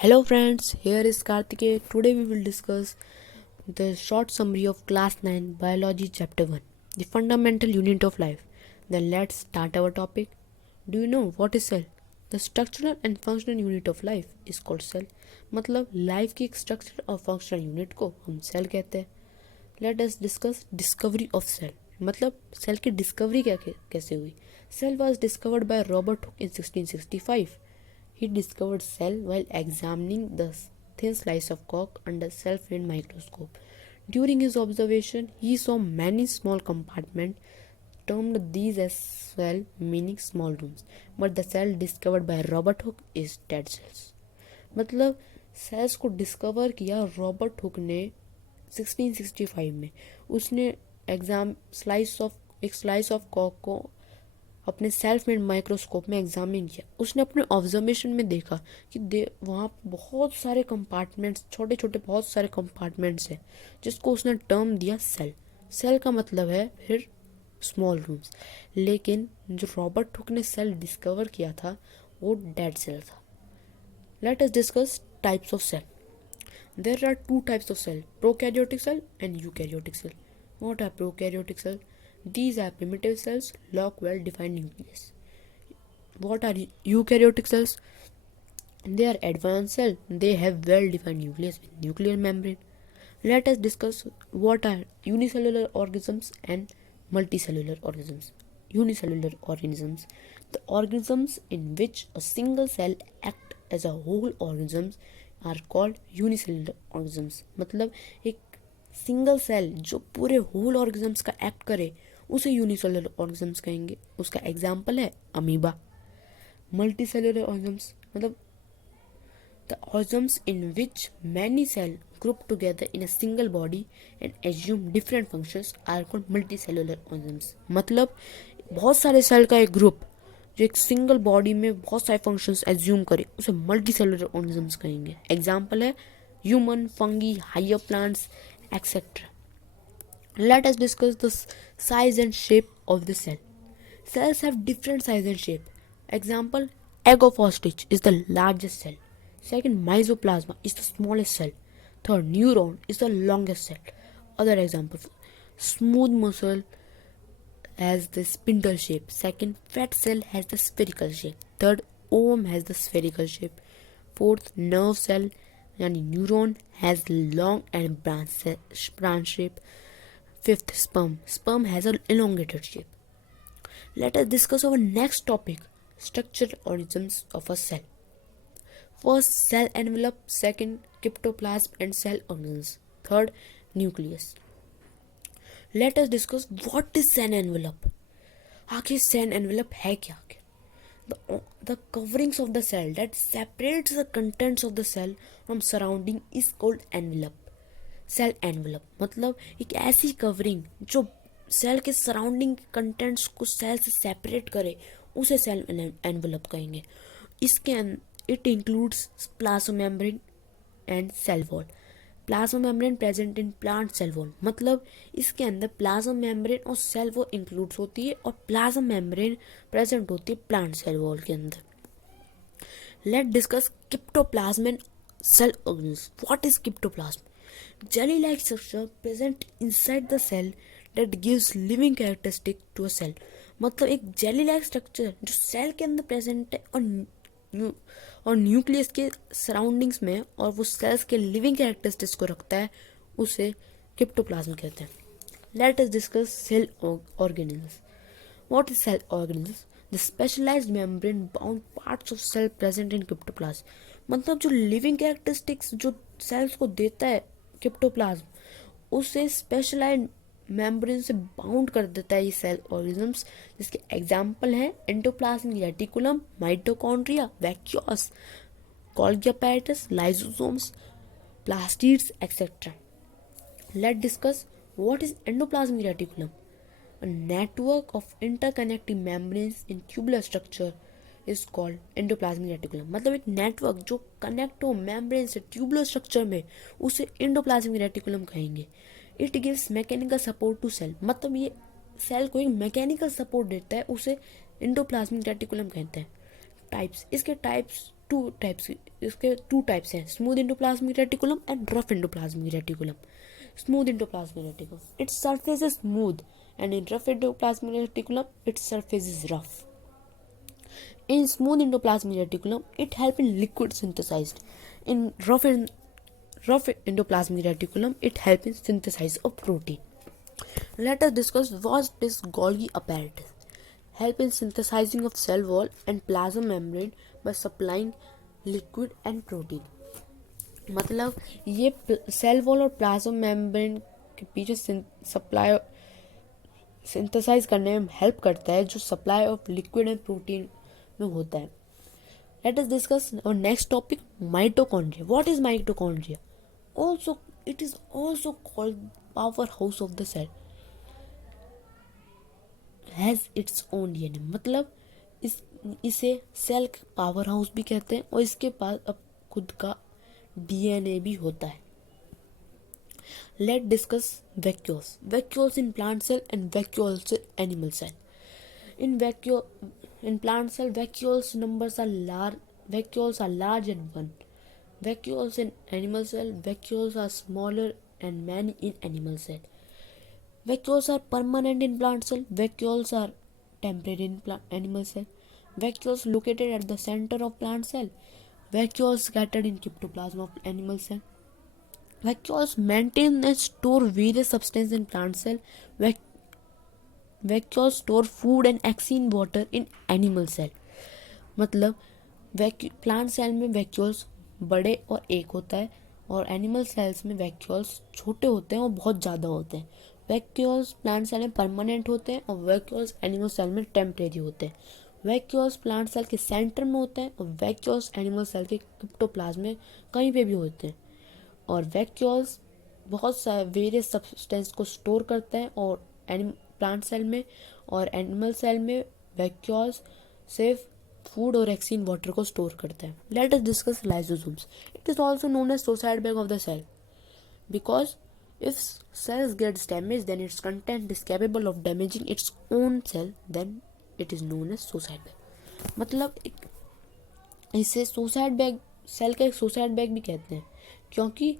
Hello friends, here is Karthikeya. Today we will discuss the short summary of Class 9 Biology Chapter 1, the fundamental unit of life. Then let's start our topic. Do you know what is cell? The structural and functional unit of life is called cell. मतलब life की एक structure और functional unit को हम cell कहते हैं. Let us discuss discovery of cell. मतलब cell की डिस्कवरी कैसे हुई. Cell was discovered by Robert Hooke in 1665. He discovered cell while examining the thin slice of cork under self-filled microscope. During his observation, he saw many small compartments, termed these as cell, meaning small rooms. But the cell discovered by Robert Hooke is dead cells. मतलब sales को discover किया Robert Hooke ने 1665 में. उसने एक slice of Kock को अपने self made microscope में एग्जामिन किया. उसने अपने ऑब्जर्वेशन में देखा कि वहाँ बहुत सारे कंपार्टमेंट्स, छोटे छोटे बहुत सारे कंपार्टमेंट्स हैं, जिसको उसने टर्म दिया सेल. सेल का मतलब है फिर स्मॉल रूम्स. लेकिन जो रॉबर्ट हुक ने सेल डिस्कवर किया था वो डेड सेल था. Let us discuss types of cell. There are two types of cell, prokaryotic cell and eukaryotic cell. What are prokaryotic cell? These are primitive cells, lack well-defined nucleus. What are eukaryotic cells? They are advanced cells. They have well-defined nucleus with nuclear membrane. Let us discuss what are unicellular organisms and multicellular organisms. Unicellular organisms, the organisms in which a single cell act as a whole organisms are called unicellular organisms. मतलब एक single cell जो पूरे whole organisms का act करे उसे unicellular organisms कहेंगे. उसका example है अमीबा. मल्टी सेलुलर ऑर्गेनिजम्स मतलब the organisms in which many cell group together in a single body and assume different functions are called multicellular organisms. मतलब बहुत सारे सेल का एक ग्रुप जो एक सिंगल बॉडी में बहुत सारे फंक्शंस एज्यूम करे उसे मल्टी सेलुलर ऑर्गेनिजम्स कहेंगे. एग्जांपल है human, fungi, higher plants etcetera. Let us discuss the size and shape of the cell. Cells have different size and shape. Example, egg of ostrich is the largest cell. Second, myzoplasma is the smallest cell. Third, neuron is the longest cell. Other examples, smooth muscle has the spindle shape. Second, fat cell has the spherical shape. Third, ovum has the spherical shape. Fourth, nerve cell yani neuron has long and branch shape. Fifth, sperm has an elongated shape. Let us discuss our next topic, structural organisms of a cell. First, cell envelope. Second, cytoplasm and cell organelles. Third, nucleus. Let us discuss what is cell envelope. आखिर cell envelope है क्या? The coverings of the cell that separates the contents of the cell from surrounding is called envelope. Cell envelope मतलब एक ऐसी covering जो cell के surrounding contents को cell से सेपरेट करे उसे सेल एनवेलप कहेंगे. इसके it includes plasma membrane and cell wall. Plasma membrane present in plant cell wall मतलब इसके अंदर प्लाज्मा मेम्ब्रेन और सेल वॉल इंक्लूड्स होती है और प्लाज्मा मेम्ब्रेन प्रेजेंट होती है प्लांट सेल वॉल के अंदर. Let discuss cytoplasm and cell organism. What is cytoplasm? Jelly-like structure present inside the cell that gives living characteristic to a cell. मतलब एक jelly-like structure जो सेल के अंदर present है और न्यूक्लियस के सराउंडिंग्स में और वो सेल्स के लिविंग कैरेक्टरिस्टिक्स को रखता है उसे किप्टोप्लाज्म कहते हैं. Let us discuss cell organelles. What is cell organelles? The specialised membrane bound parts of cell present in cytoplasm. मतलब जो लिविंग कैरेक्टरिस्टिक्स जो सेल्स को देता है किप्टोप्लाज्म उसे स्पेशलाइज्ड मेम्ब्रेन से बाउंड कर देता है ये सेल ऑर्गेनिजम्स. जिसके एग्जांपल हैं endoplasmic reticulum, mitochondria, vacuoles, Golgi apparatus, lysosomes, plastids, etc. Let's discuss what is endoplasmic reticulum. A network of interconnecting membranes in tubular structure is called endoplasmic reticulum. मतलब एक network जो connect हो membrane से tubular structure में उसे endoplasmic reticulum कहेंगे. It gives mechanical support to cell. मतलब ये सेल को एक मैकेनिकल सपोर्ट देता है उसे एंडोप्लाज्मिक रेटिकुलम कहते हैं. टाइप्स, इसके टाइप्स इसके टू टाइप्स हैं, smooth endoplasmic reticulum and rough endoplasmic reticulum. Smooth endoplasmic reticulum, its surface is smooth, and in rough endoplasmic reticulum its surface is rough. In smooth endoplasmic reticulum it help in liquid synthesized. In rough endoplasmic reticulum it help in synthesis of protein. Let us discuss what is Golgi apparatus. Help in synthesizing of cell wall and plasma membrane by supplying liquid and protein. मतलब ये cell wall और plasma membrane के पीछे supply synthesise करने में help करता है, जो supply of liquid and protein में होता है. Let us discuss our next topic, mitochondria. What is mitochondria? Also it is also called power house of the cell, has its own DNA. मतलब इसे सेल पावर हाउस भी कहते हैं और इसके पास अब खुद का डीएनए भी होता है. Let discuss vacuoles. Vacuoles in plant cell and vacuoles in animal cell. In plant cell, vacuoles numbers are large. Vacuoles are large and one. Vacuoles in animal cell, vacuoles are smaller and many in animal cell. Vacuoles are permanent in plant cell. Vacuoles are temporary in animal cell. Vacuoles located at the center of plant cell. Vacuoles scattered in cytoplasm of animal cell. Vacuoles maintain and store various substances in plant cell. Vacuoles store food and excrete water in animal cell. मतलब plant cell में vacuoles बड़े और एक होता है और animal cells में vacuoles छोटे होते हैं और बहुत ज़्यादा होते हैं. वैक्यूल्स प्लांट सेल में परमानेंट होते हैं और वैक्यूल्स एनिमल सेल में टेम्परेरी होते हैं. वैक्यूल्स प्लांट सेल के सेंटर में होते हैं और वैक्यूल्स एनिमल सेल के क्रिप्टोप्लाज्म में कहीं पे भी होते हैं. और वैक्यूल्स बहुत सारे वेरियस सब्सटेंस को स्टोर करते हैं और प्लांट सेल में और एनिमल सेल में वैक्यूल्स सिर्फ फूड और एक्सीन वाटर को स्टोर करते हैं. Let us discuss lysosomes. It is also known as suicide bag of the cell because if cells gets damaged then its content is capable of damaging its own cell, then it is known as suicide bag. मतलब इसे suicide bag, cell का एक suicide bag भी कहते हैं क्योंकि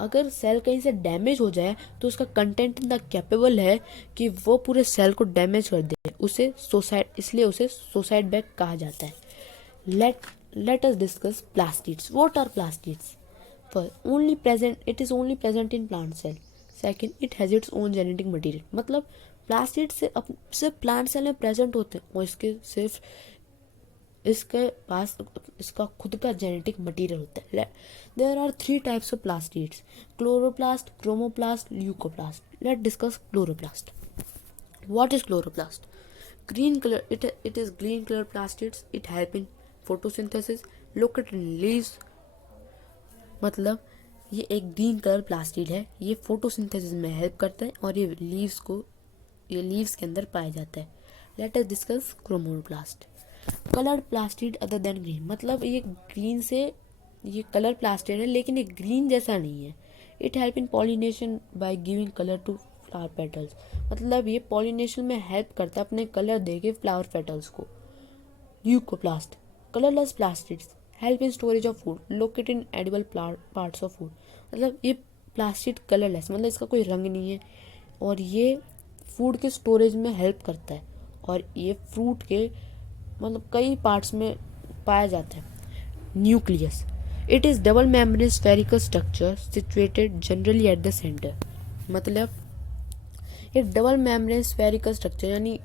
अगर cell कहीं से डैमेज हो जाए तो उसका कंटेंट इतना कैपेबल है कि वो पूरे सेल को डैमेज कर दे, उसे सुसाइड, इसलिए उसे सुसाइड बैग कहा जाता है. Let us discuss plastids. What are plastids? First, it is only present in plant cell. Second, it has its own genetic material. मतलब प्लास्टिड सिर्फ प्लांट सेल में प्रेजेंट होते हैं और इसके पास इसका खुद का जेनेटिक मटेरियल होता है. There are 3 types of plastids, chloroplast, chromoplast, leucoplast. Let discuss chloroplast. What is chloroplast? Green colour, it is green color plastids. It help in photosynthesis, located in leaves. मतलब ये एक ग्रीन कलर प्लास्टिड है, ये photosynthesis में help करता है और ये लीव्स के अंदर पाया जाता है. Let us discuss chromoplast. Coloured plastid other than green. मतलब ये ग्रीन से ये कलर प्लास्टिड है लेकिन ये ग्रीन जैसा नहीं है. It help in pollination by giving colour to flower petals. मतलब ये पॉलिनेशन में हेल्प करता है अपने कलर देके फ्लावर पेटल्स को. Leucoplast. Colourless plastids help in storage of food, located in edible parts of food. मतलब ये प्लास्टिड कलरलेस, मतलब इसका कोई रंग नहीं है और ये फूड के स्टोरेज में हेल्प करता है और ये फ्रूट के मतलब कई पार्ट्स में पाया जाता है. Nucleus. It is double membrane spherical structure situated generally at the centre. मतलब एक डबल मेम्ब्रेन स्फेरिकल स्ट्रक्चर यानी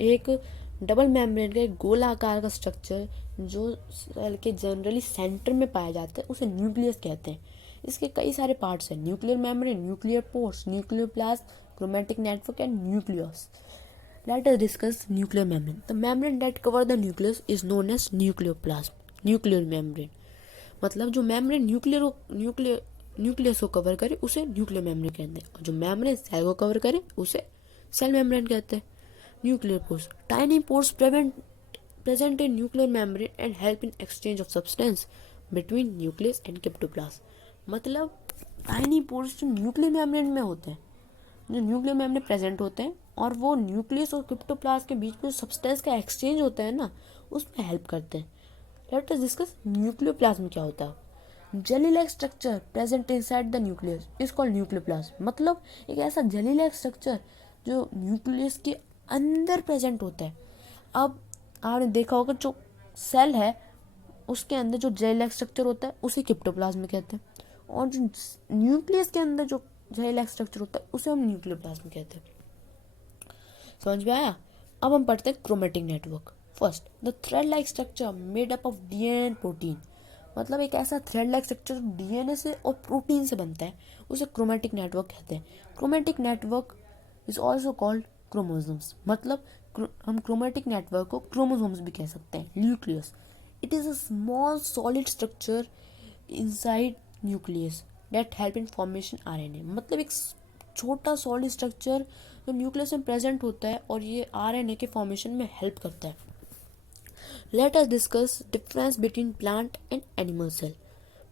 एक डबल मेम्ब्रेन का एक गोलाकार का स्ट्रक्चर जो सेल के जनरली सेंटर में पाया जाता है उसे न्यूक्लियस कहते हैं. इसके कई सारे पार्ट्स हैं, nuclear membrane, nuclear pores, nucleoplasm, chromatic network and nucleus. Let us discuss nuclear membrane. The membrane that cover the nucleus is known as nucleoplasm. Nuclear membrane मतलब जो मेम्ब्रेन न्यूक्लियस को cover करे उसे nuclear membrane कहते हैं और जो membrane cell को कवर करे उसे सेल मेम्ब्रेन कहते हैं. Nuclear pores. Tiny pores present in nuclear membrane and help in exchange of substance between nucleus and cytoplasm. मतलब tiny pores जो न्यूक्लियर मेम्ब्रेन में होते हैं, जो न्यूक्लियर मेम्ब्रेन प्रेजेंट होते हैं और वो न्यूक्लियस और क्रिप्टोप्लास्ट के बीच में सब्सटेंस का एक्सचेंज होता है ना, उसमें हेल्प करते हैं. लेट अस डिस्कस न्यूक्लियोप्लाज्म क्या होता है। Jelly like structure present inside the nucleus is called nucleoplasm. मतलब एक ऐसा जेली लाइक स्ट्रक्चर जो न्यूक्लियस के अंदर प्रेजेंट होता है। अब आपने देखा होगा जो सेल है उसके अंदर जो जेली लाइक स्ट्रक्चर होता है उसे क्रिप्टोप्लाज्म कहते हैं, और जो न्यूक्लियस के अंदर जो जेली लाइक स्ट्रक्चर होता है उसे हम न्यूक्लियोप्लाज्म कहते हैं। समझ में आया। अब हम पढ़ते हैं chromatic network. First, the thread like structure made up of DNA and protein. मतलब एक ऐसा थ्रेड लाइक स्ट्रक्चर डीएनए से और प्रोटीन से बनता है, उसे क्रोमेटिक नेटवर्क कहते हैं। Chromatic network is also called chromosomes. मतलब हम क्रोमेटिक नेटवर्क को क्रोमोसोम्स भी कह सकते हैं। Nucleus, it is a small solid structure inside nucleus that help in formation RNA. मतलब एक छोटा सॉलिड स्ट्रक्चर जो न्यूक्लियस में प्रेजेंट होता है और ये आरएनए के फॉर्मेशन में हेल्प करता है। Let us discuss difference between plant and animal cell.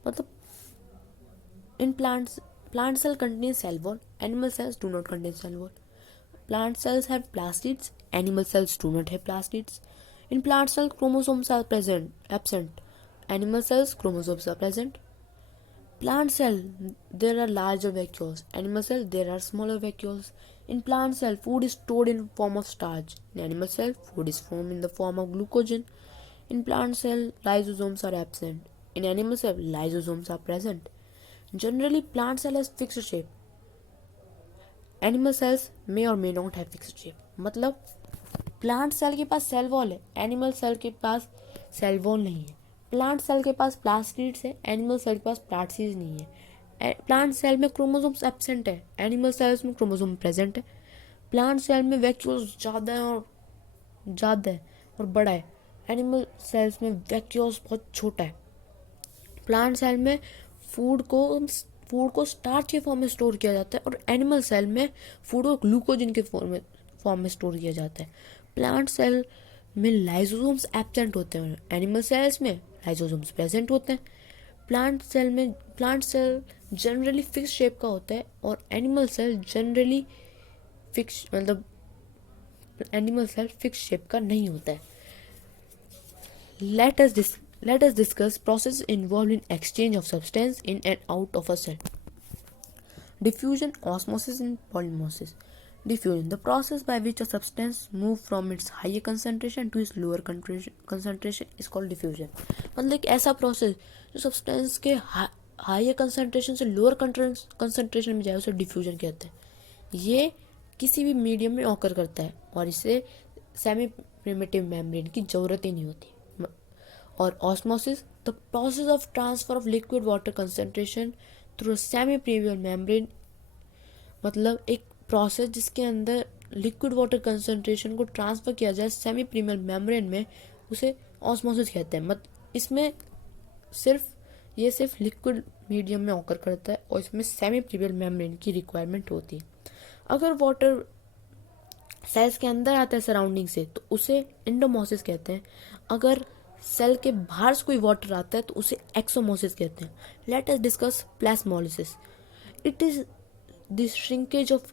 मतलब in plant cell contain cell wall, animal cells do not contain cell wall. Plant cells have plastids, animal cells do not have plastids. In plant cell, chromosomes are absent. Animal cells, chromosomes are present. Plant cell, there are larger vacuoles. Animal cell, there are smaller vacuoles. In plant cell, food is stored in form of starch. In animal cell, food is formed in the form of glucogen. In plant cell, lysosomes are absent. In animal cell, lysosomes are present. Generally, plant cell has fixed shape. Animal cells may or may not have fixed shape. मतलब plant cell के पास cell wall है, animal cell के पास cell wall नहीं है। Plant cell के पास plastids है, animal cell के पास plastids नहीं है। प्लांट सेल में क्रोमोसोम्स एब्सेंट है, एनिमल सेल्स में क्रोमोसोम प्रेजेंट है। प्लांट सेल में वैक्यूल्स ज़्यादा है और बड़ा है, एनिमल सेल्स में वैक्यूल्स बहुत छोटा है। प्लांट सेल में फूड को स्टार्च के फॉर्म में स्टोर किया जाता है और एनिमल सेल में फूड को ग्लूकोजन के फॉर्म में स्टोर किया जाता है। प्लांट सेल में लाइसोसोम्स एब्सेंट होते हैं, एनिमल सेल्स में लाइसोसोम्स प्रेजेंट होते हैं। Plant cell generally fix shape का होता है और animal cell generally animal cell fix shape का नहीं होता है। Let us discuss processes involved in exchange of substance in and out of a cell. Diffusion, osmosis, and polymerisation. Diffusion, the process by which a substance moves from its higher concentration to its lower concentration is called diffusion. मतलब एक ऐसा process जो substance के higher concentration से lower concentration में जाए उसे diffusion कहते हैं। ये किसी भी मीडियम में ऑकर करता है और इसे सेमी प्रिमिटिव मेम्ब्रेन की ज़रूरत ही नहीं होती। और osmosis, the process of transfer of liquid water concentration through a semi प्रीवियल मेम्ब्रेन। मतलब एक प्रोसेस जिसके अंदर लिक्विड वाटर कंसंट्रेशन को ट्रांसफ़र किया जाए सेमी प्रीवियल मेम्ब्रेन में, उसे ऑस्मोसिस कहते हैं। इसमें सिर्फ लिक्विड मीडियम में ऑकर करता है और इसमें सेमी प्रीवियल मेम्ब्रेन की रिक्वायरमेंट होती है। अगर वाटर सेल्स के अंदर आता है सराउंडिंग से तो उसे एंडोमोसिस कहते हैं। अगर सेल के बाहर से कोई वाटर आता है तो उसे एक्सोमोसिस कहते हैं। Let us discuss plasmolysis. It is the shrinkage of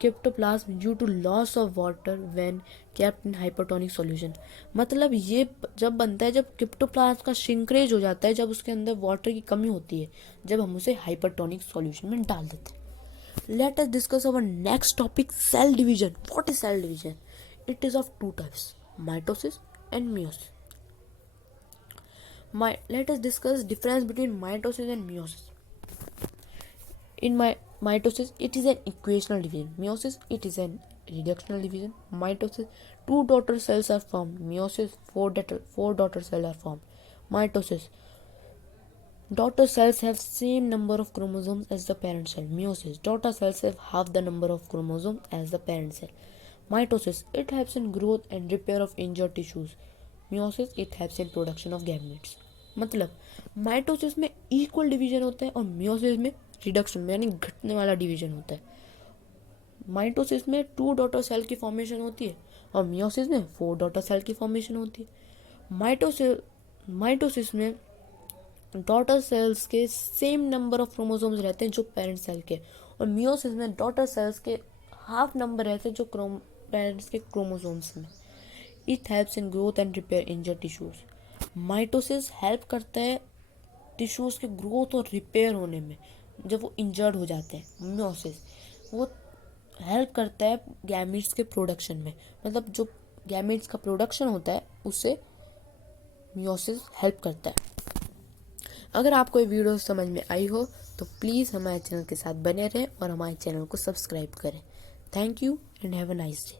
cryptoplasm due to loss of water when kept in hypertonic solution. मतलब ये जब बनता है जब क्रिप्टोप्लाज्म का श्रिंकेज हो जाता है, जब उसके अंदर वाटर की कमी होती है, जब हम उसे हाइपरटोनिक सॉल्यूशन में डाल देते हैं। Let us discuss our next topic, cell division. What is cell division? It is of two types, mitosis and meiosis. Let us discuss difference between mitosis and meiosis. In mitosis, it is an equational division. Meiosis, it is an reductional division. Mitosis, 2 daughter cells are formed. Meiosis, 4 daughter cells are formed. Mitosis, daughter cells have same number of chromosomes as the parent cell. Meiosis, daughter cells have half the number of chromosomes as the parent cell. Mitosis, it helps in growth and repair of injured tissues. Meiosis, it helps in production of gametes. मतलब mitosis में equal division होता है और meiosis में reduction यानी घटने वाला division होता है। माइटोसिस में 2 डॉटर सेल की फॉर्मेशन होती है और मियोसिस में 4 डॉटर सेल की फॉर्मेशन होती है। माइटोसिस में डॉटर सेल्स के सेम नंबर ऑफ क्रोमोसोम्स रहते हैं जो पेरेंट सेल के, और मियोसिस में डॉटर सेल्स के हाफ नंबर रहते हैं जो पेरेंट्स के क्रोमोसोम्स में। It helps in growth and repair injured tissues. Mitosis help करता है टिश्यूज़ के ग्रोथ और रिपेयर होने में जब वो इंजर्ड हो जाते हैं। मियोसिस वो हेल्प करता है गैमीट्स के प्रोडक्शन में, मतलब जो गैमीट्स का प्रोडक्शन होता है उससे मियोसिस हेल्प करता है। अगर आपको ये वीडियो समझ में आई हो तो प्लीज़ हमारे चैनल के साथ बने रहें और हमारे चैनल को सब्सक्राइब करें। Thank you and have a nice day.